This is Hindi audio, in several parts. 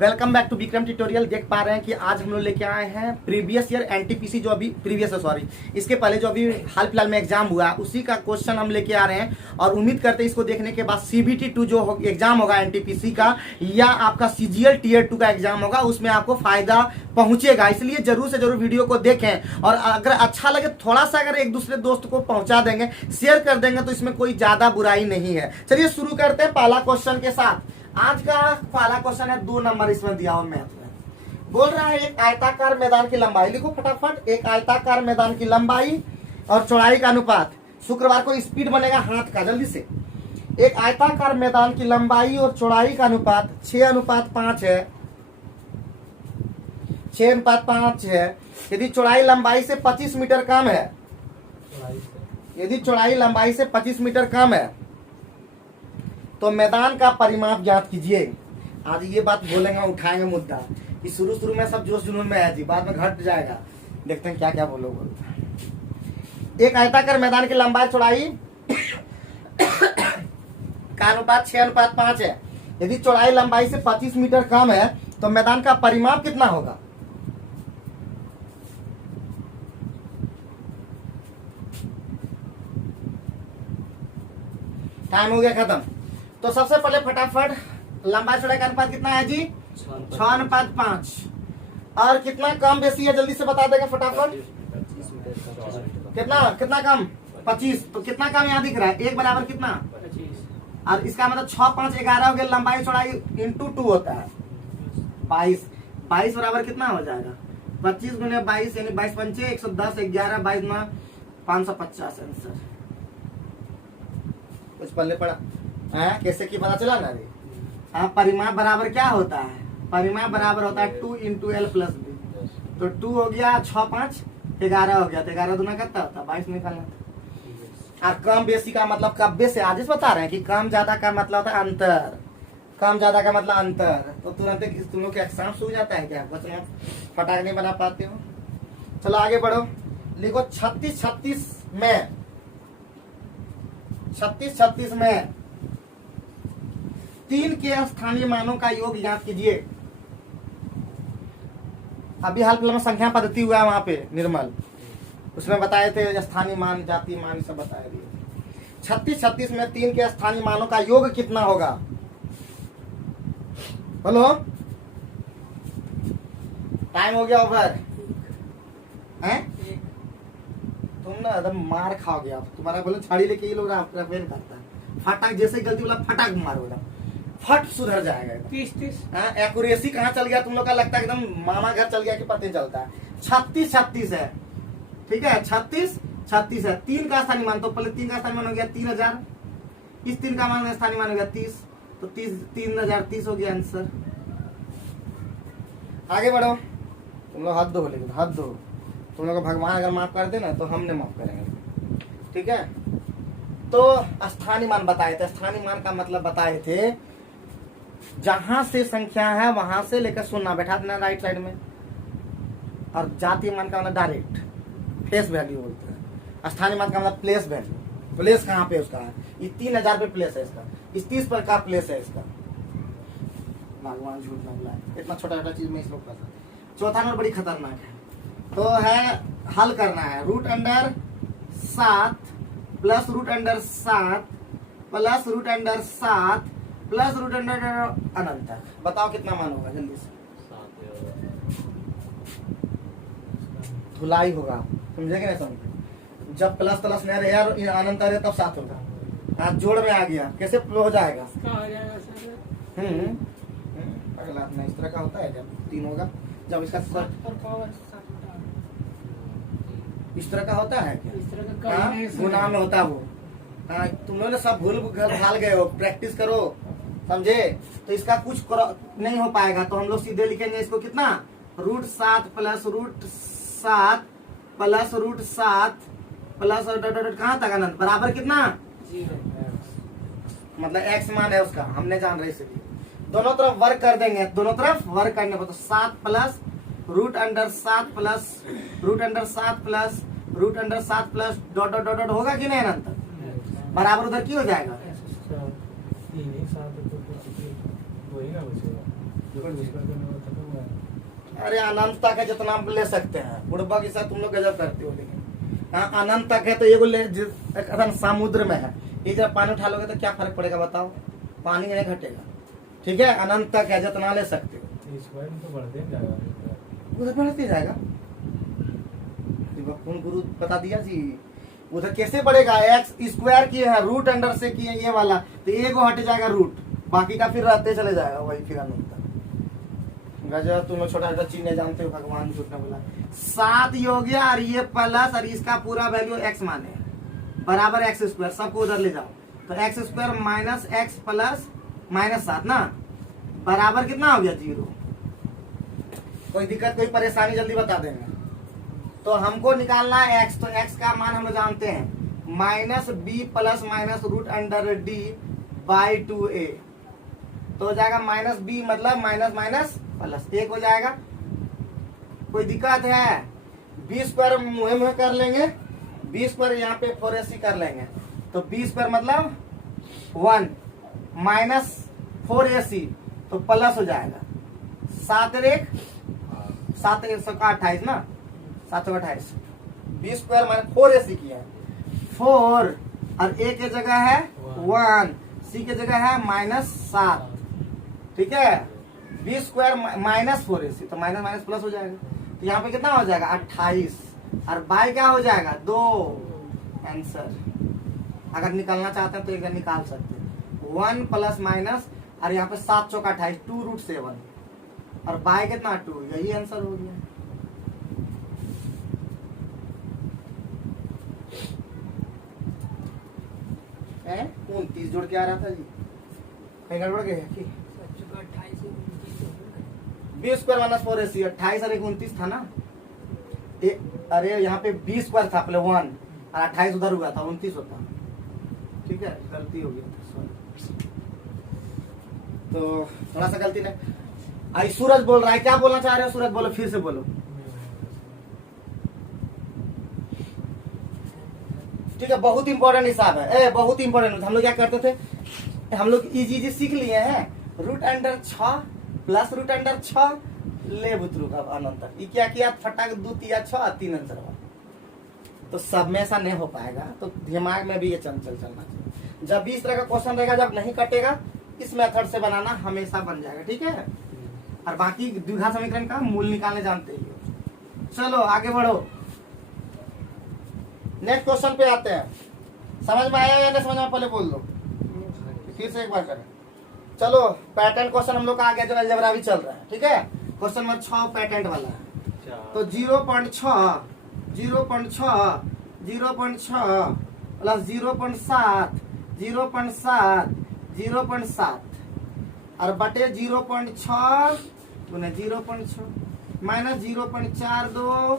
Welcome back to Vikram tutorial. देख पा रहे हैं कि आज हम लोग लेके आए हैं प्रीवियस ईयर एनटीपीसी, जो अभी प्रीवियस है, सॉरी, इसके पहले जो अभी हाल फिलहाल में एग्जाम हुआ उसी का क्वेश्चन हम लेके आ रहे हैं। और उम्मीद करते हैं इसको देखने के बाद सीबीटी 2 जो एग्जाम होगा एनटीपीसी का, या आपका सीजीएल टीयर 2 का एग्जाम होगा, उसमें आपको फायदा पहुंचेगा। इसलिए जरूर से जरूर वीडियो को देखें, और अगर अच्छा लगे थोड़ा सा अगर एक दूसरे दोस्त को पहुंचा देंगे, शेयर कर देंगे, तो इसमें कोई ज्यादा बुराई नहीं है। चलिए शुरू करते हैं पहला क्वेश्चन के साथ। आज का पहला क्वेश्चन है 2 नंबर इसमें दिया हुआ मैथ में। बोल रहा है एक आयताकार मैदान की लंबाई, लिखो फटाफट, एक आयताकार मैदान की लंबाई और चौड़ाई का अनुपात। शुक्रवार को स्पीड बनेगा हाथ का, जल्दी से। एक आयताकार मैदान की लंबाई और चौड़ाई का अनुपात 6:5 है। 6:5 है। यदि चौड़ाई लंबाई से 25 मीटर कम है, यदि चौड़ाई लंबाई से 25 मीटर कम है तो मैदान का परिमाप ज्ञात कीजिए। आज ये बात बोलेंगे, उठाएंगे मुद्दा कि शुरू में सब जोश जुनून में है जी, बाद में घट जाएगा। देखते हैं क्या क्या बोलोगे। एक आयताकार मैदान की लंबाई चौड़ाई का अनुपात 6:5 है। यदि चौड़ाई लंबाई से 25 मीटर कम है तो मैदान का परिमाप कितना होगा? टाइम हो गया खत्म। तो सबसे पहले फटाफट लंबाई चौड़ाई का अनुपात कितना है जी? 6:5। और कितना कम बेसी है जल्दी से बता देगा फटाफट। कितना कम? 25। तो कितना कम यहाँ दिख रहा है? 1 बराबर कितना? 25। और इसका मतलब 6, 5, 11 हो गया। लंबाई चौड़ाई इंटू 2 होता है 22। 22 बराबर कितना हो जाएगा? 25 गुने 22 यानी 22 पंचे 110, 11, 22 में 550 आंसर। कुछ पल्ले पड़ा कैसे की पता चला ना रे? परिमाप बराबर क्या होता है? परिमाप बराबर होता है 2 × L + B। तो 2 हो गया, 6, 5, 11 हो गया। तो 11 दूना कितना होता है? 22 निकालना था। और कम बेसी का मतलब कब्बे से आज बता रहे हैं कि कम ज्यादा का मतलब होता है अंतर। कम ज्यादा का मतलब अंतर। तो तुरंत तुम लोग के एग्जाम सूझ जाता है क्या? बस फटाक नहीं बना पाते हो। चलो आगे बढ़ो। लिखो 36 में 3 के स्थानीय मानों का योग ज्ञात कीजिए। अभी हाल फिलहाल में संख्या पद्धति हुआ है वहां पे निर्मल, उसमें बताए थे स्थानीय मान, जातीय मान, सब बताए दिए। 36 में 3 के स्थानीय मानों का योग कितना होगा? बोलो। टाइम हो गया ओवर। हैं? तुम ना एकदम मार खाओगे आप। तुम्हारा बोलो छाड़ी लेके ये लोग रेफेर करता है। फटाक जैसे गलती बोला फटाक मारोगे, फट सुधर जाएगा। 30 एक्यूरेसी कहाँ चल गया तुम लोग का? लगता है एकदम मामा घर चल गया कि पता नहीं चलता है। 36 है, ठीक है। 36 है। 3 का स्थानीय मान, तो पहले 3 का स्थानीय मान हो गया 3000। इस 3 का मान स्थानीय मान हो गया 30। तो 3030 हो गया आंसर। आगे बढ़ो। तुम लोग हद दो, लेकिन हद दो। तुम लोग को भगवान अगर माफ कर दे ना तो हमने माफ करेंगे, ठीक है। तो स्थानीय मान बताए थे। स्थानीय मान का मतलब बताए थे जहां से संख्या है वहां से लेकर सुनना बैठा देना राइट साइड में। और जातीय मान का मतलब डायरेक्ट फेस वैल्यू बोलते हैं। स्थानीय मान का मतलब प्लेस वैल्यू। प्लेस कहाँ पे उसका है? ये 3000 पे प्लेस है इसका, इस 30 पर का प्लेस है इसका। भगवान झूठ ना बुलाए, इतना छोटा छोटा चीज में इस लोग का। चौथा नंबर बड़ी खतरनाक है। तो है हल करना है √7 प्लस √7 प्लस √7 प्लस √7 अनंत तक। बताओ कितना मान होगा जल्दी से? धुलाई होगा, समझेंगे ना? समझे जब प्लस नहीं रहे अनंत रहे तब 7 होगा। आज जोड़ में आ गया, कैसे हो जाएगा? अगला अपना इस तरह का होता है। जब 3 होगा, जब इसका इस तरह का होता है क्या? गुना में होता है वो। हाँ, तुम लोग सब भूल भाल गए हो, प्रैक्टिस करो, समझे? तो इसका कुछ नहीं हो पाएगा। तो हम लोग सीधे लिखेंगे इसको कितना? √7 प्लस √7 प्लस √7 प्लस कहाँ तक अनंत बराबर कितना? 0। मतलब x मान है उसका, हमने जान रहे इसलिए दोनों तरफ वर्क कर देंगे। दोनों तरफ वर्क करने को तो 7 plus √7 plus √7 plus √7 plus dot dot dot होगा कि नहीं अनंत? बराबर उधर की हो जाएगा? अरे अनंत तक है, जितना आप ले सकते हैं। बुढ़बा के साथ तुम लोग गजब करते हो, लेकिन हाँ अनंत तक है तो ये ले अगर समुद्र में है, ये जब पानी उठा लोगे तो क्या फर्क पड़ेगा बताओ, पानी नहीं घटेगा। ठीक है, अनंत तक है, जितना ले सकते हो। तो उधर बढ़ते जाएगा, कौन गुरु बता दिया जी। उधर कैसे बढ़ेगा, एक्स स्क्वायर की है, रूट अंडर से की है ये वाला, तो ये को हट जाएगा रूट, बाकी का फिर रहते चले जाएगा वही फिर अनंत तक। गजब, तुम लोग छोटा छोटा चीज नहीं जानते हो, भगवान झूठ बोला। 7 हो गया, और ये प्लस और इसका पूरा वैल्यू x माने बराबर एक्स स्क्वायर, सबको उधर ले जाओ, तो x square minus x plus minus 7 ना, बराबर कितना हो गया 0। कोई दिक्कत कोई परेशानी जल्दी बता देंगे। तो हमको निकालना है x, तो x का मान हम लोग जानते हैं minus B plus minus root under D by 2a, तो हो जाएगा माइनस बी मतलब माइनस माइनस प्लस 1 हो जाएगा। कोई दिक्कत है, बी स्क्वायर मुहे मुहे कर लेंगे, बी स्क्वायर यहाँ पे 4ac कर लेंगे, तो बी स्क्वायर मतलब 1 माइनस 4ac तो प्लस हो जाएगा 7 1 28 ना, 7 28, बी स्क्वायर माइनस 4ac किया है 4, और a के जगह है 1, c के जगह है -7। ठीक है, बी स्क्वायर माइनस 4ac तो माइनस माइनस प्लस हो जाएगा, तो यहाँ पे कितना हो जाएगा 28, और बाई क्या हो जाएगा 2। आंसर अगर निकालना चाहते हैं तो एक निकाल सकते हैं, 1 प्लस माइनस, और यहाँ पे 7 चौका 28, 2√7, और बाई कितना 2, यही आंसर हो गया। है 29 जोड़ के आ रहा था जी, कहीं गड़बड़ गया कि बी स्क्वायर माइनस 4ac 28 और 29 था ना, अरे यहाँ पे बी स्क्वायर था पहले 1 और 28 उधर हुआ था 29 होता। ठीक है, गलती हो गई, तो थोड़ा सा गलती नहीं। आई सूरज बोल रहा है, क्या बोलना चाह रहे हो सूरज, बोलो फिर से बोलो। ठीक है, बहुत इंपॉर्टेंट हिसाब है, बहुत इंपॉर्टेंट। हम लोग क्या करते थे, हम लोग इजी सीख लिए हैं, root under 6 plus root under 6 ले बुतरू का अनंतर, ये क्या किया फटाक 2 3 6 3 आंसर हुआ। तो सब में ऐसा नहीं हो पाएगा, तो दिमाग में भी ये चंचल चलना चाहिए। जब भी इस तरह का क्वेश्चन रहेगा, जब नहीं कटेगा, इस मेथड से बनाना हमेशा बन जाएगा। ठीक है, और बाकी द्विघात समीकरण का मूल निकालने जानते ही हो। चलो आगे बढ़ो, नेक्स्ट क्वेश्चन पे आते हैं। समझ में आया या नहीं समझ में, पहले बोल दो, फिर से एक बार करें। चलो पैटर्न क्वेश्चन हम लोग का आगे जो अलजेब्रा भी चल रहा है। ठीक है, क्वेश्चन नंबर 6 पैटर्न वाला है, तो 0.6 0.6 0.6 प्लस 0.7 0.7 0.7 और बटे 0.6 गुने 0.6 माइनस 0.42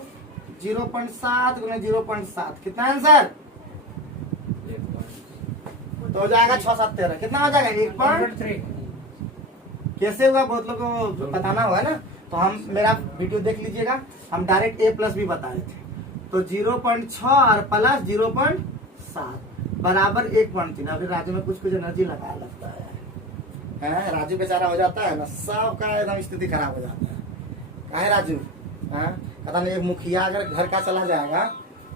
0.7 गुने 0.7, कितना आंसर तो हो जाएगा 6 7 13, कितना हो जाएगा 1.3। कैसे हुआ बहुत लोगों को बताना होगा ना, तो हम मेरा वीडियो देख लीजिएगा, हम डायरेक्ट a प्लस भी बताए थे। तो 0.6 और प्लस 0.7 बराबर 1.3। अभी राजू में कुछ एनर्जी लगाया लगता है, राजू बेचारा हो जाता है ना, सबका एकदम स्थिति खराब हो जाता है। काहे राजू, पता नहीं, एक मुखिया अगर घर का चला जाएगा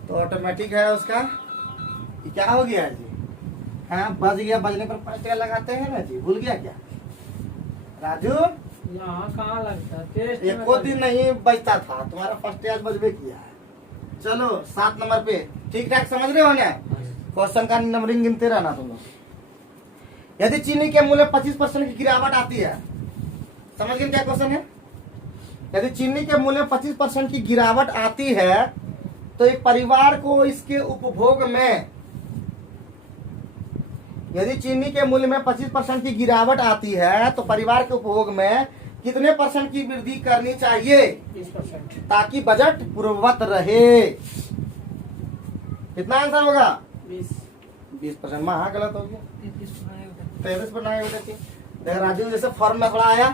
तो ऑटोमेटिक है उसका क्या हो गया जी, बज गया, बजने पर 5 टका लगाते हैं ना जी, भूल गया क्या राजू? यहाँ कहाँ लगता है, एक दिन नहीं बजता था, तुम्हारा फर्स्ट आज बजबे किया है। चलो 7 नंबर पे ठीक ठाक समझ रहे हो ना, क्वेश्चन का नंबरिंग गिनते रहना तुम लोग। यदि चीनी के मूल्य 25% की गिरावट आती है, समझ गए क्या क्वेश्चन है? यदि चीनी के मूल्य 25% की गिरावट आती है तो एक परिवार को इसके उपभोग में, यदि चीनी के मूल्य में 25% की गिरावट आती है तो परिवार के उपभोग में कितने % की वृद्धि करनी चाहिए 20%, ताकि बजट पूर्ववत रहे? कितना आंसर होगा 20%। महा गलत हो गया, 33 बनाए हो जाती। देखा राजू जैसे फॉर्म में थोड़ा आया,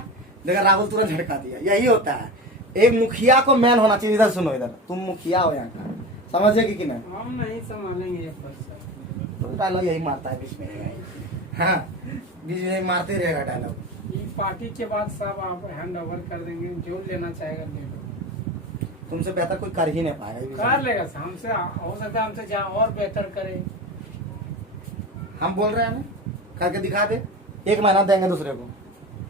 देखा राहुल तुरंत झटका दिया। यही होता है, एक मुखिया को मैन होना चाहिए। इधर सुनो, इधर तुम मुखिया हो यहाँ का, समझेगी कि नहीं? हम नहीं संभालेंगे 1%। तो डायलॉग यही मारता है बीच में, हाँ बीच में मारते रहेगा डायलॉग। ये पार्टी के बाद सब आप हैंड ओवर कर देंगे, जो लेना चाहेगा ले लो। तुमसे बेहतर कोई कर ही नहीं पाएगा। कर लेगा सर, हमसे हो सकता है हमसे जहाँ और बेहतर करे। हम बोल रहे हैं ना, करके दिखा दे, 1 महीना देंगे दूसरे को,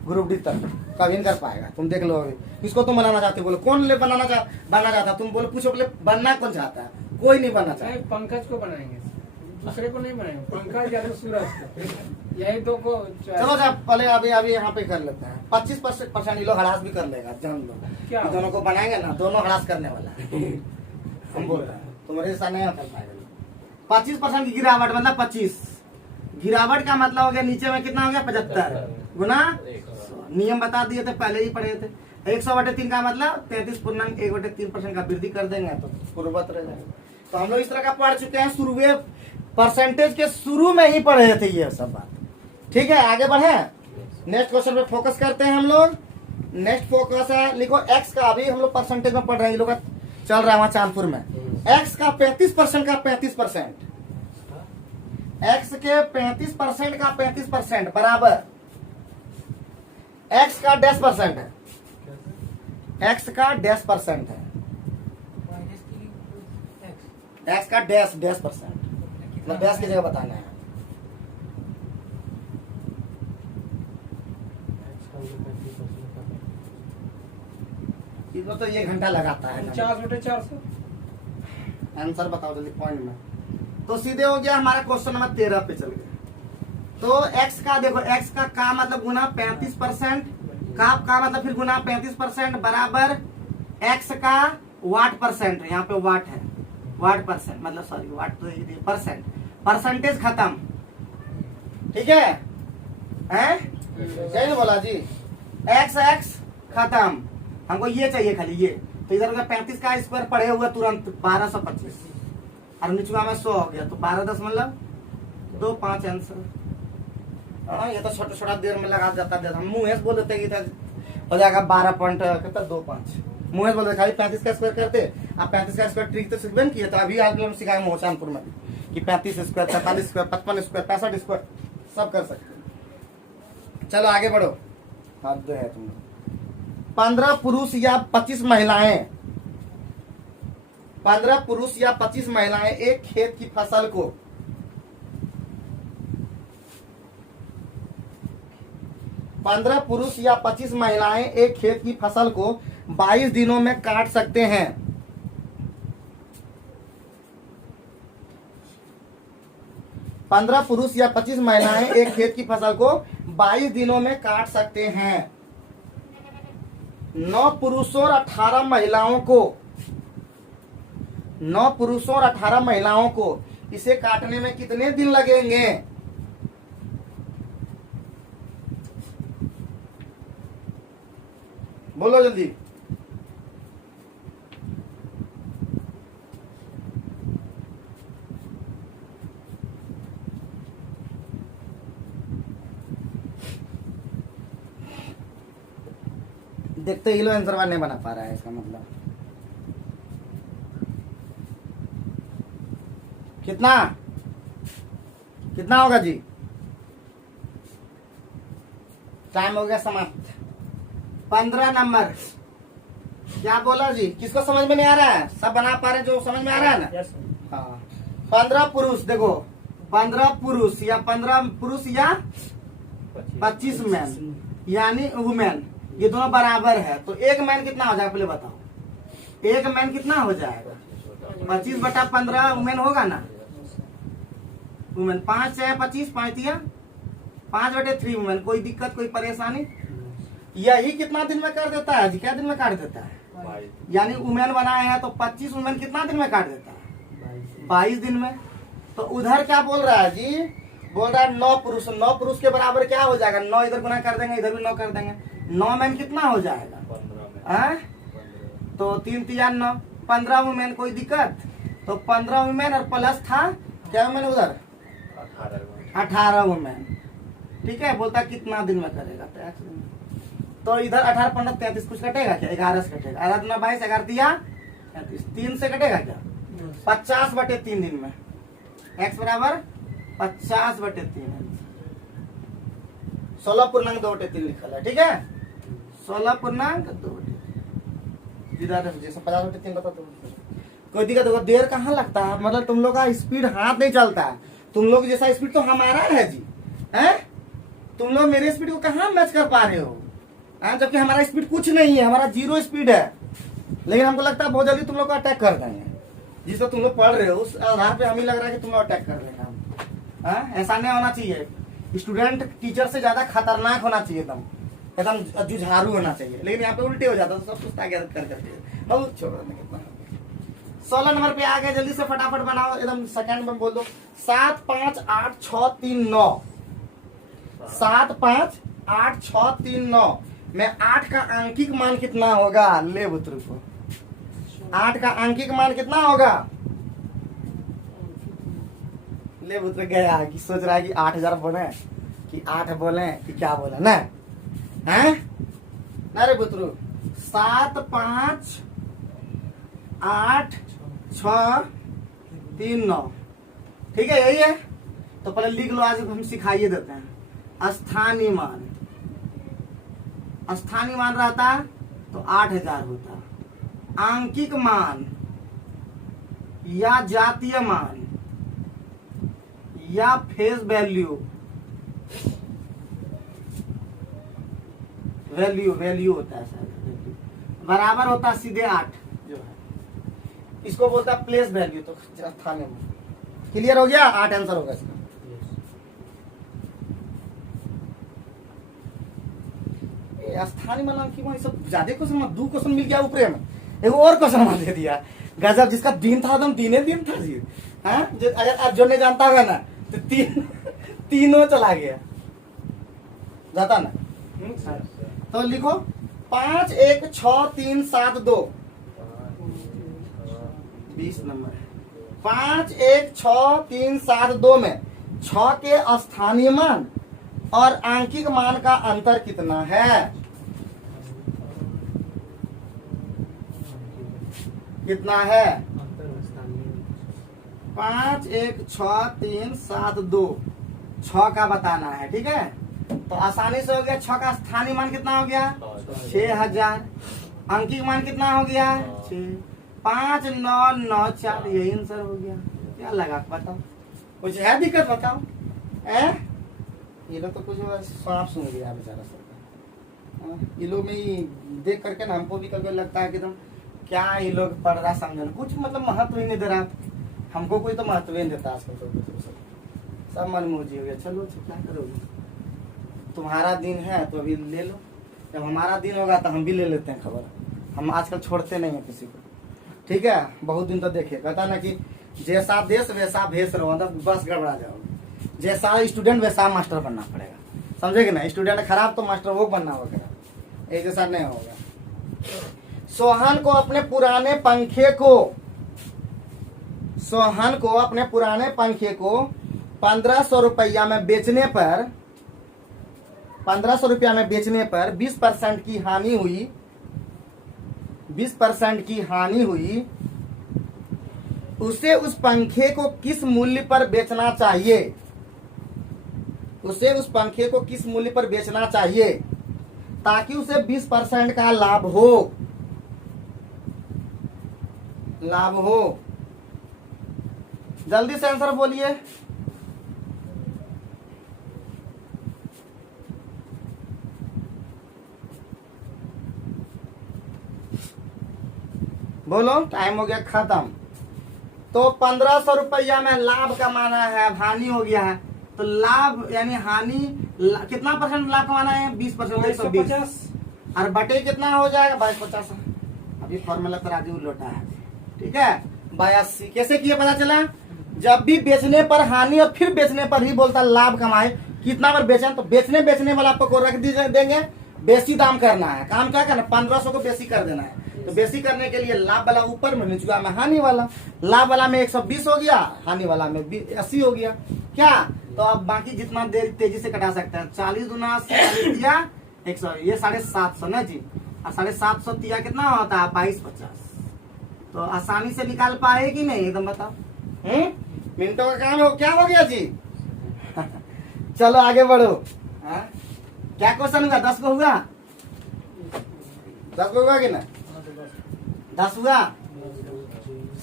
ग्रुप डी तक कभी नहीं कर पाएगा। तुम देख लो अभी किसको तुम बनाना चाहते हो, बोलो कौन ले बनना चाहता, तुम बोलो पूछो बोले बनना कौन चाहता है, कोई नहीं बनना चाहता। नहीं, पंकज को बनाएंगे सर, दूसरे को नहीं बनाएंगे। पंकज या तो सूरज को, यही दो को चलो जब पहले अभी यहाँ पे कर लेते हैं। 25% ये लोग हरास भी कर लेगा, जान लो। क्या? दोनों को बनाएंगे ना, दोनों हरास करने वाला है। हम बोल रहे हैं तुम्हारे साथ नहीं कर पाएगा। 25% की गिरावट मतलब 25, गिरावट का मतलब हो गया नीचे में कितना हो गया 75 गुना, नियम बता दिए थे पहले ही पढ़े थे। 100/3 का मतलब 33.1/3% का वृद्धि कर देंगे तो पूर्ववत रह जाएगा। तो हम लोग इस तरह का पढ़ चुके हैं, शुरू परसेंटेज के शुरू में ही पढ़े थे ये सब बात। ठीक है, आगे बढ़े, नेक्स्ट क्वेश्चन पे फोकस करते हैं हम लोग। नेक्स्ट फोकस है, लिखो एक्स का, अभी हम लोग परसेंटेज में पढ़ रहे हैं, ये लोग चल रहा है वहां चांदपुर में। एक्स का 35% का 35%, एक्स के 35% का 35% बराबर एक्स का 10% है, एक्स का 10% है, एक्स का 10% मतलब 10 की जगह बताना है। इसमें तो 1 घंटा लगाता है। 49/400 आंसर बताओ जल्दी पॉइंट में। तो सीधे हो गया हमारा क्वेश्चन नंबर 13 पे चल गया। तो x का देखो, x का मतलब गुना 35%, का मतलब फिर गुना 35% बराबर x का वाट परसेंट, यहाँ पे वाट है, वाट परसेंट मतलब सॉरी वाट तो परसेंट, परसेंटेज खत्म। ठीक है, हैं सही बोला जी, x खत्म, हमको ये चाहिए खाली ये। तो इधर का 35 का स्क्वायर पढ़े हुए तुरंत 1225 और नीचे में 100 हो गया, तो 12.25 आंसर। ये तो छोटा छोटा देर में लगा जाता है, हम मुँह से बोल देते कि हो जाएगा 12.25 मुँह से बोल देते, खाली 35 का स्क्वायर करते। आप 35 का स्क्वायर ट्रिक तो सीखबे किए, तो अभी आज हम सिखाएंगे मोहचानपुर में कि 35 स्क्वायर, 44 स्क्वायर, 55 स्क्वायर, 65 स्क्वायर सब कर सकते हैं। चलो आगे बढ़ो, हद है तुम। 15 पुरुष या 25 महिलाएं, 15 पुरुष या 25 महिलाएं एक खेत की फसल को 15 पुरुष या 25 महिलाएं एक खेत की फसल को 22 दिनों में काट सकते हैं। 15 पुरुष या 25 महिलाएं एक खेत की फसल को 22 दिनों में काट सकते हैं। 9 पुरुषों और 18 महिलाओं को, 9 पुरुषों और 18 महिलाओं को इसे काटने में कितने दिन लगेंगे? बोलो जल्दी। देखते ही लो आंसर नहीं बना पा रहा है, इसका मतलब कितना कितना होगा जी? टाइम हो गया समाप्त। 15 नंबर क्या बोला जी? किसको समझ में नहीं आ रहा है? सब बना पा रहे जो समझ में आ रहा है ना? हाँ, 15 पुरुष, देखो 15 पुरुष या 25 मैन यानी वुमेन, ये दोनों बराबर है। तो एक मैन कितना हो जाएगा पहले बताओ? एक मैन कितना हो जाएगा? 25/15 वुमेन होगा ना? वुमेन 5 है 25, 5/3 वुमेन। कोई दिक्कत कोई परेशानी? यही कितना दिन में कर देता है जी? क्या दिन में काट देता है? यानी वुमेन बनाए हैं तो 25 वुमेन कितना दिन में काट देता है? 22 दिन में। तो उधर क्या बोल रहा है जी? बोल रहा है 9 पुरुष, 9 पुरुष के बराबर क्या हो जाएगा? 9 इधर गुना कर देंगे, इधर भी 9 कर देंगे। 9 मैन कितना हो जाएगा? 15। तो 3 3 9, 15 वुमेन। कोई दिक्कत? तो 15 वुमेन और प्लस था क्या वुमेन उधर? 18 वुमेन। ठीक है, बोलता कितना दिन में करेगा? तो इधर 18 15 33 कुछ कटेगा क्या? 11 से कटेगा। 11 दूना 22, 11 तिया 33, 3 से कटेगा क्या? 50/3 दिन में। x बराबर 50/3। 16.2/3 लिखल है, ठीक है। 16.2 जैसे 50/3 बता दो। कोई दिक्कत होगा, देर कहाँ लगता है, मतलब तुम लोग का स्पीड हाथ नहीं चलता है। तुम लोग जैसा स्पीड तो हमारा है जी, हैं? तुम लोग मेरे स्पीड को कहाँ मैच कर पा रहे हो, जबकि हमारा स्पीड कुछ नहीं है, हमारा 0 स्पीड है। लेकिन हमको लगता है बहुत जल्दी तुम लोग को अटैक कर देंगे। जिसको तुम लोग पढ़ रहे हो उस आधार पे हमें लग रहा है कि तुम लोग अटैक कर रहे हैं हम। ऐसा नहीं होना चाहिए। स्टूडेंट टीचर से ज्यादा खतरनाक होना चाहिए, एकदम जुझारू होना चाहिए। लेकिन यहाँ पे उल्टे हो जाता है, तो सब कुछ आगे कर करके बहुत छोड़ो। 16 नंबर पे आ गए, जल्दी से फटाफट बनाओ, एकदम सेकंड में बोल दो। 7 5 8 6 3 9। 7 5 8 6 3 9 में 8 का अंकिक मान कितना होगा? ले बुतरू को 8 का अंकिक मान कितना होगा? ले बुतरू गया कि सोच रहा है कि 8000 बोले कि 8 बोले कि क्या बोले ना, हैं? ना रे बुतरू, 7 5 8 6 3 9, ठीक है, यही है। तो पहले लिख लो, आज हम सिखाइए देते हैं। स्थानीय मान, स्थानीय मान रहता तो 8000 होता। आंकिक मान या जातीय मान या फेस वैल्यू, वैल्यू होता है सर, बराबर होता है सीधे 8 जो है, इसको बोलता है प्लेस वैल्यू। तो स्थानीय मान क्लियर हो गया, 8 आंसर होगा इसका। स्थानीय मान की वहाँ सब ज्यादा क्वेश्चन, 2 क्वेश्चन मिल गया ऊपरे में, एक और क्वेश्चन दे दिया गजब, जिसका दिन था एकदम 3 दिन था जी। हाँ, अगर आप जो नहीं जानता होगा ना तो तीनों चला गया जाता ना। तो लिखो 5 1 6 3 7 2, 20 नंबर। 5 1 6 3 7 2 में 6 के स्थानीय मान और आंकिक मान का अंतर कितना है? कितना है? 5 1 6 3 7 2, 6 का बताना है, ठीक है। तो आसानी से हो गया। 6 का स्थानीय मान कितना हो गया? 6000। अंकिक मान कितना हो गया? 6। 5 9 9 4, यही आंसर हो गया। क्या लगा बताओ, कुछ है दिक्कत बताओ? ये लोग तो कुछ सांप सुन गया बेचारा सब। ये लोग में ही देख करके ना हमको भी कभी लगता है कि एकदम क्या ये लोग पढ़ रहा समझ, कुछ मतलब महत्व ही नहीं दे रहा। हमको कोई तो महत्व ही नहीं देता आजकल तो सब मनमोजी हो गया। चलो क्या करोगे, तुम्हारा दिन है तो अभी ले लो, जब हमारा दिन होगा तो हम भी ले लेते हैं खबर। हम आजकल छोड़ते नहीं है किसी को, ठीक है। बहुत दिन तो देखे, कहता ना कि जैसा देश वैसा भेष रहो, मतलब बस गड़बड़ा जाओगे। जैसा स्टूडेंट वैसा मास्टर बनना पड़ेगा, समझेगे ना। स्टूडेंट खराब तो मास्टर वो बनना होगा, एक जैसा नहीं होगा। सोहन को अपने पुराने पंखे को 1500 रुपया में बेचने पर 20% की हानि हुई, 20% की हानि हुई। उसे उस पंखे को किस मूल्य पर बेचना चाहिए? उसे उस पंखे को किस मूल्य पर बेचना चाहिए ताकि उसे 20% का लाभ हो? जल्दी से आंसर बोलिए। बोलो, टाइम हो गया खत्म। तो 1500 रुपया में लाभ कमाना है, हानि हो गया है तो लाभ यानी हानि कितना परसेंट लाभ कमाना है? 20%, 120। और बटे कितना हो जाएगा? 2250। अभी फॉर्मूला तो राजू लोटा है, ठीक है। 82 कैसे किया पता चला? जब भी बेचने पर हानि और फिर बेचने पर ही बोलता लाभ कमाए, कितना पर बेचें तो बेचने वाला आपको रख देंगे, बेसी दाम करना है। काम क्या करना? 1500 को बेसी कर देना है। तो बेसी करने के लिए लाभ वाला ऊपर में, निचुआ में हानि वाला। लाभ वाला में 120 हो गया, हानि वाला में 80 हो गया। क्या? तो अब बाकी जितना देर तेजी से कटा सकते हैं। 40 गुना 40 दिया 100, ये 750 ना जी। और 750 दिया कितना होता है? 2250। तो आसानी से निकाल पाए कि नहीं, एकदम बताओ। मिनटों का काम हो, क्या हो गया जी? चलो आगे बढ़ो। क्या क्वेश्चन हुआ? 10 को हुआ? 10 को हुआ कि ना? 10 हुआ।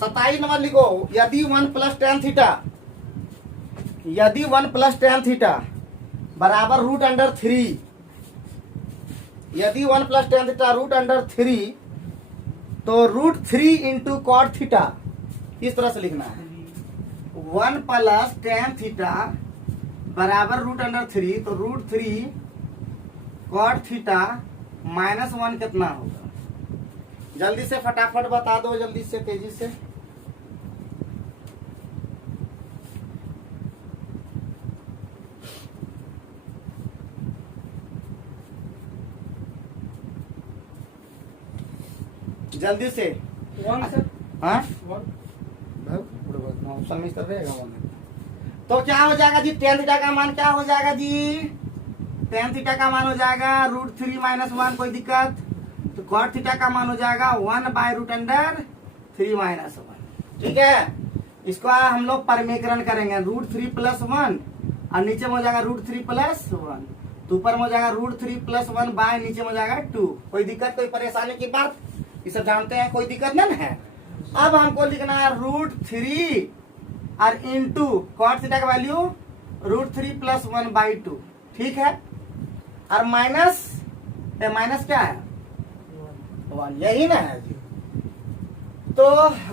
27 नंबर लिखो, यदि 1 + tan थीटा, यदि 1 + tan थीटा बराबर √3, यदि 1 + tan थीटा √3, तो √3 × cot थीटा इस तरह से लिखना है। 1 + tan थीटा बराबर √3, तो √3 cot थीटा -1 कितना होगा? जल्दी से फटाफट बता दो, जल्दी से, तेजी से। जल्दी से। 1 सर, हाँ 1 ऑप्शन में इस तरह रहेगा 1। तो क्या हो जाएगा जी? tan थीटा का मान क्या हो जाएगा जी? tan थीटा का मान हो जाएगा √3 - 1, कोई दिक्कत? तो cot थीटा का मान हो जाएगा 1/√3 - 1। ठीक है, इसको हम लोग परमेकरण करेंगे। √3 + 1 और नीचे में हो जाएगा √3 + 1, तो ऊपर में हो जाएगा √3 + 1 बाय नीचे में हो जाएगा 2। कोई दिक्कत, कोई परेशानी की बात? इसे जानते हैं, कोई दिक्कत नहीं है। अब हमको लिखना है √3 और इंटू cot थीटा का वैल्यू √3 + 1/2। ठीक है, और माइनस क्या है? 1, यही ना है जी। तो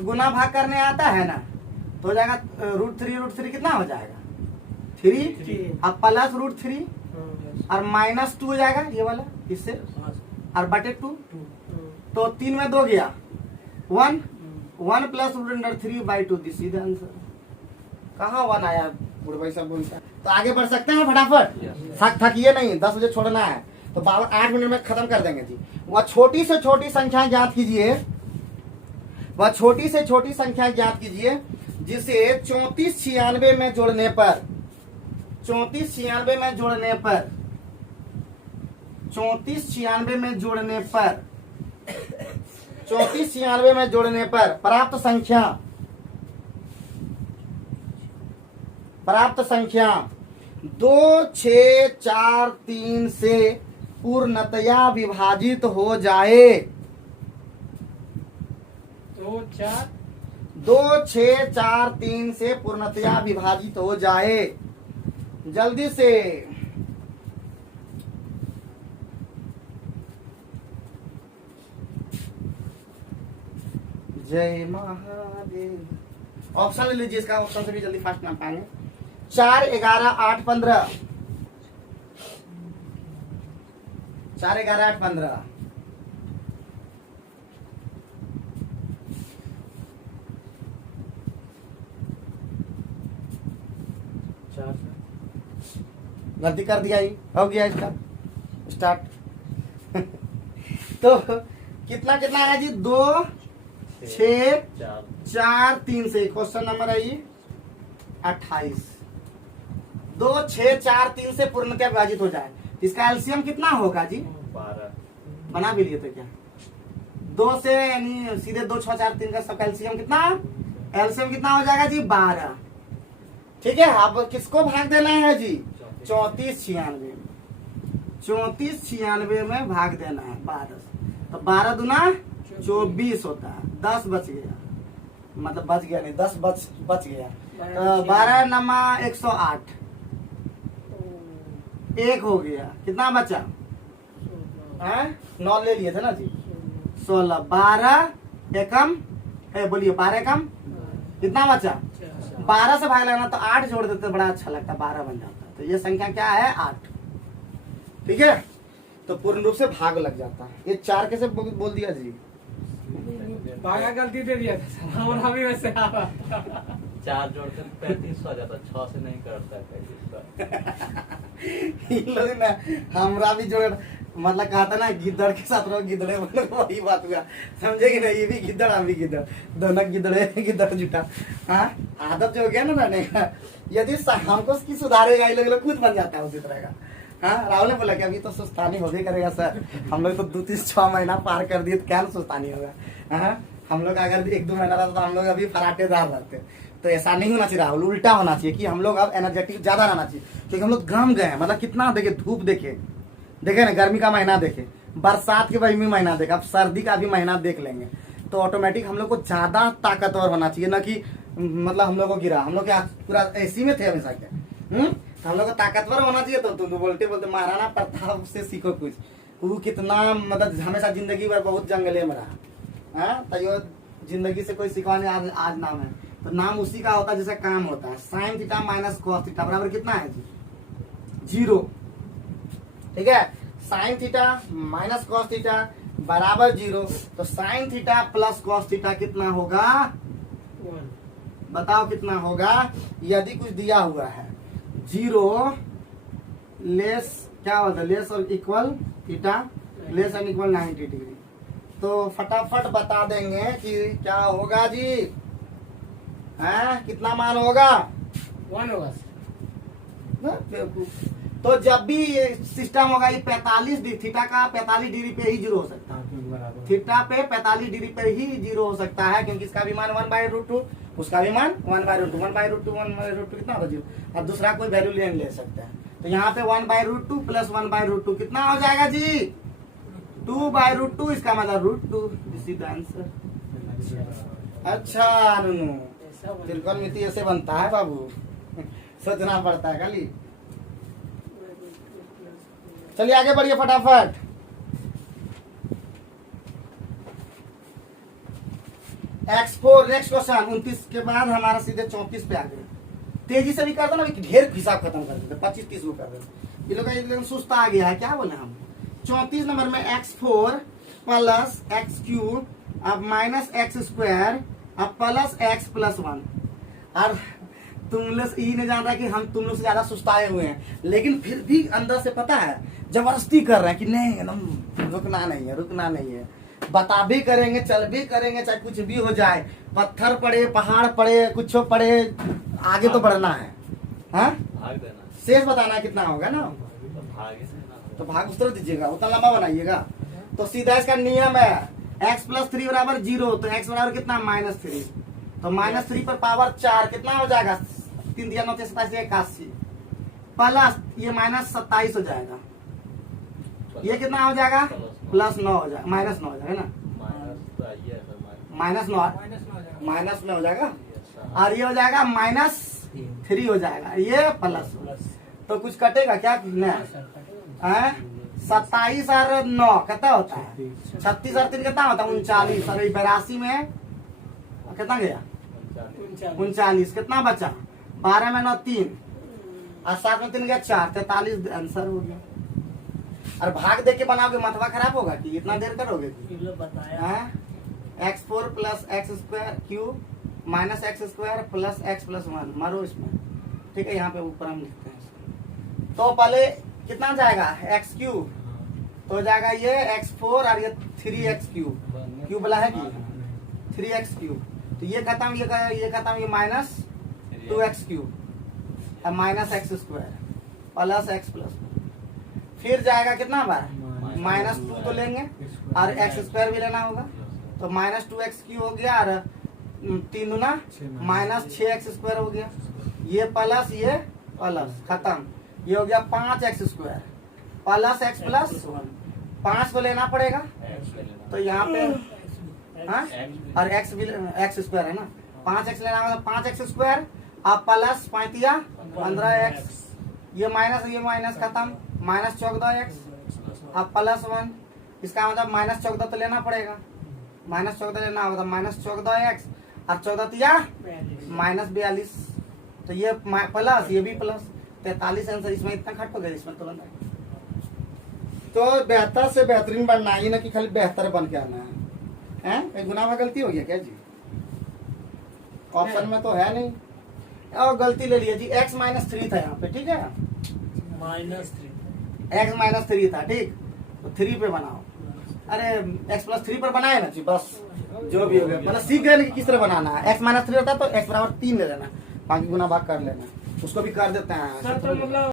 गुना भाग करने आता है ना, तो हो जाएगा √3 कितना हो जाएगा? 3, अब प्लस √3 और -2 हो जाएगा ये वाला इससे, और बटे 2, तो 3 में 2 गया 1 + √3/2, दिस इज द आंसर। कहाँ 1 आया? बुढ़ भाई साहब बोलता है। तो आगे बढ़ सकते हैं फटाफट, थकिए नहीं, 10 बजे छोड़ना है, तो 8 मिनट में खत्म कर देंगे जी। वह छोटी से छोटी संख्या ज्ञात कीजिए, वह छोटी से छोटी संख्या ज्ञात कीजिए जिसे 3496 में जोड़ने पर, 3496 में जोड़ने पर, 3496 में जोड़ने पर, 3496 में जोड़ने पर प्राप्त संख्या 2643 से पूर्णतया विभाजित हो जाए। 2643 से पूर्णतया विभाजित हो जाए। जल्दी से। जय महादेव। ऑप्शन ले लीजिए, इसका ऑप्शन से भी जल्दी फास्ट ना पाएंगे। 4, 11, 8, 15। 4, 11, 8, 15। गलती कर दिया, ही हो गया इसका स्टार्ट। तो कितना कितना है जी? 2, 6, 4, 3 से क्वेश्चन नंबर है ये 28। 2, 6, 4, 3 से पूर्णतया विभाजित हो जाए, इसका एलसीएम कितना होगा जी? 12। बना भी लिए थे क्या? 2 से यानी सीधे 2, 6, 4, 3 का सबका एलसीएम कितना? एलसीएम कितना हो जाएगा जी? 12। ठीक है, अब किसको भाग देना है जी? 3496। 3496 में भाग देना है 12 से, तो 12 दूना 24 होता है। 10 बच गया, मतलब बच गया नहीं, 10 बच गया। तो 12 नमा 108, 1 हो गया। कितना बचा? 9 ले लिए थे ना जी। 16, 12 एकम, बोलिए 12 एकम कितना बचा? 12 से भाग लगना तो 8 जोड़ देते, बड़ा अच्छा लगता, 12 बन जाता। तो ये संख्या क्या है? 8। ठीक है, तो पूर्ण रूप से भाग लग जाता है। ये 4 कैसे बोल दिया जी? भागा गलती दे दिया था, हमारा भी वैसे 4 जोड़कर 35 हो जाता, 6 से नहीं करता 35। इन लोग ना हमरा भी जोड़, मतलब कहा था ना गिद्दड़ के साथ रहो, गिद्दड़े मतलब वही बात हुआ, समझे कि नहीं? ये भी गिद्दड़, हम भी गिद्दड़, दोनों गिद्दड़े गिद्दड़ जुटा। हाँ, आदत जो हो गया ना रहने का, यदि हमको की सुधारेगा, ये लोग खुद बन जाता है उसी तरह का। हाँ, राहुल ने बोला कि अभी तो सुस्तानी हो भी करेगा सर, हम लोग तो 2-3-6 महीना पार कर दिए, तो क्या सुस्तानी होगा? हाँ, हम लोग अगर 1-2 महीना रहता तो हम लोग अभी फराटेदार रहते। तो ऐसा नहीं होना चाहिए राहुल, उल्टा होना चाहिए कि हम लोग अब एनर्जेटिक ज्यादा रहना चाहिए, क्योंकि हम लोग घाम गए हैं। मतलब कितना देखे, धूप देखे, देखे ना, गर्मी का महीना देखे, बरसात के भी महीना देखे, अब सर्दी का भी महीना देख लेंगे। तो ऑटोमेटिक हम लोग को ज्यादा ताकतवर होना चाहिए, ना कि मतलब हम लोग को गिरा, हम लोग क्या पूरा एसी में थे हमेशा क्या, तो हम लोग को ताकतवर होना चाहिए। तो तुम बोलते बोलते महाराणा प्रताप से सीखो कुछ, वो कितना मतलब हमेशा जिंदगी भर बहुत जंगले में रहा, तो जिंदगी से कोई सिखवाने आज नाम है, तो नाम उसी का होता है जैसे काम होता है। Sine theta minus cos theta बराबर कितना है जी? 0। ठीक है, sine theta minus cos theta बराबर 0। तो sine theta plus cos theta कितना होगा? 1। बताओ कितना होगा? यदि कुछ दिया हुआ है 0 लेस क्या होता है, लेस और equal theta less and equal 90 degree, तो फटाफट बता देंगे कि क्या होगा जी? कितना मान होगा? 1 होगा। तो जब भी ये सिस्टम होगा ये 45 डिग्री, थीटा का 45 डिग्री पे ही 0 हो सकता है, थीटा पे 45 डिग्री पे ही 0 हो सकता है, क्योंकि इसका भी मान 1/√2, उसका भी मान 1/√2, 1/√2 कितना होगा 0। अब दूसरा कोई वैल्यू ले सकते हैं, तो यहाँ पे 1/√2 प्लस 1/√2 कितना हो जाएगा जी? 2/√2, इसका मतलब √2। This is the answer. अच्छा नुनू, त्रिकोणमिति ऐसे बनता है बाबू, सोचना पड़ता है खाली। चलिए आगे बढ़िए फटाफट। X4 नेक्स्ट क्वेश्चन 29 के बाद हमारा सीधे 34 पे आ गए। तेजी से भी कर दो ना, ढेर हिसाब खत्म कर देते, 25-30 को कर देते। ये लोग का सुस्ता आ गया है, क्या बोले हम? 34 नंबर में x4 प्लस x³ अब माइनस x² अब प्लस x + 1। और तुम लोग यही नहीं जान रहा कि हम तुम लोग से ज्यादा सुस्ताए हुए हैं, लेकिन फिर भी अंदर से पता है जबरदस्ती कर रहे हैं कि नहीं एकदम रुकना नहीं है, बता भी करेंगे, चल भी करेंगे, चाहे कुछ भी हो जाए, पत्थर पड़े, पहाड़ पड़े, कुछ पड़े, आगे तो बढ़ना है। हाँ, भाग देना, शेष बताना कितना होगा ना, तो भाग उस तरह दीजिएगा, उतना लंबा बनाइएगा। तो सीधा इसका नियम है x + 3 = 0, तो x बराबर कितना? -3। तो -3 पर पावर 4 कितना हो जाएगा? 3 × 9 = 81 प्लस ये -27 हो जाएगा, ये कितना हो जाएगा? +9 हो जाएगा, -9 हो जाएगा ना, माइनस में हो जाएगा, और ये हो जाएगा -3 हो जाएगा, ये प्लस। तो कुछ कटेगा क्या? नहीं, 27 और 9 कितना होता है? 36 और 3 कितना होता है? 39। और 82 में कितना गया? 39। कितना बचा? 12 में 9 3 और 7 में 3 गया 4, 43 आंसर हो गया। और भाग देख के बनाओगे माथवा खराब होगा कि इतना देर करोगे? x4 plus x² minus x² plus x + 1 मारो इसमें। ठीक है, यहाँ पे ऊपर हम लिखते हैं। तो पहले कितना जाएगा? x³ तो जाएगा ये x4 और ये 3x³ क्यूब वाला है कि 3x³ तो ये खत्म, ये खत्म, ये -2x³ और -x² प्लस x + 1। फिर जाएगा कितना बार? -2 तो लेंगे और x² भी लेना होगा, तो -2x³ हो गया और 3 दूना -6x² हो गया, ये प्लस ये प्लस खत्म, ये हो गया 5x² प्लस x + 1। 5 को लेना पड़ेगा, तो यहाँ पे और x² है ना, 5x लेना होगा, 5x² अब प्लस 5 या 15x, ये माइनस खत्म, -14x अब +1, इसका मतलब -14 तो लेना पड़ेगा, -14 लेना होगा, -14x और 14 या -42, तो ये प्लस ये भी प्लस, 43 आंसर। इसमें इतना खट हो गया, इसमें तुरंत। तो बेहतर से बेहतरीन बनना ही ना कि खाली बेहतर बन के आना है। कहीं गुनाह में गलती हो गया क्या जी? ऑप्शन में तो है नहीं, और गलती ले लिया जी, x - 3 था यहाँ पे, ठीक है, x - 3 था, ठीक, तो 3 पे बनाओ। अरे x + 3 पर बनाए ना जी, बस जो भी हो गया, मतलब सीख गए कि किस तरह बनाना है। x - 3 होता तो x = 3 ले लेना, बाकी गुना भाग कर लेना, उसको भी कर देते हैं।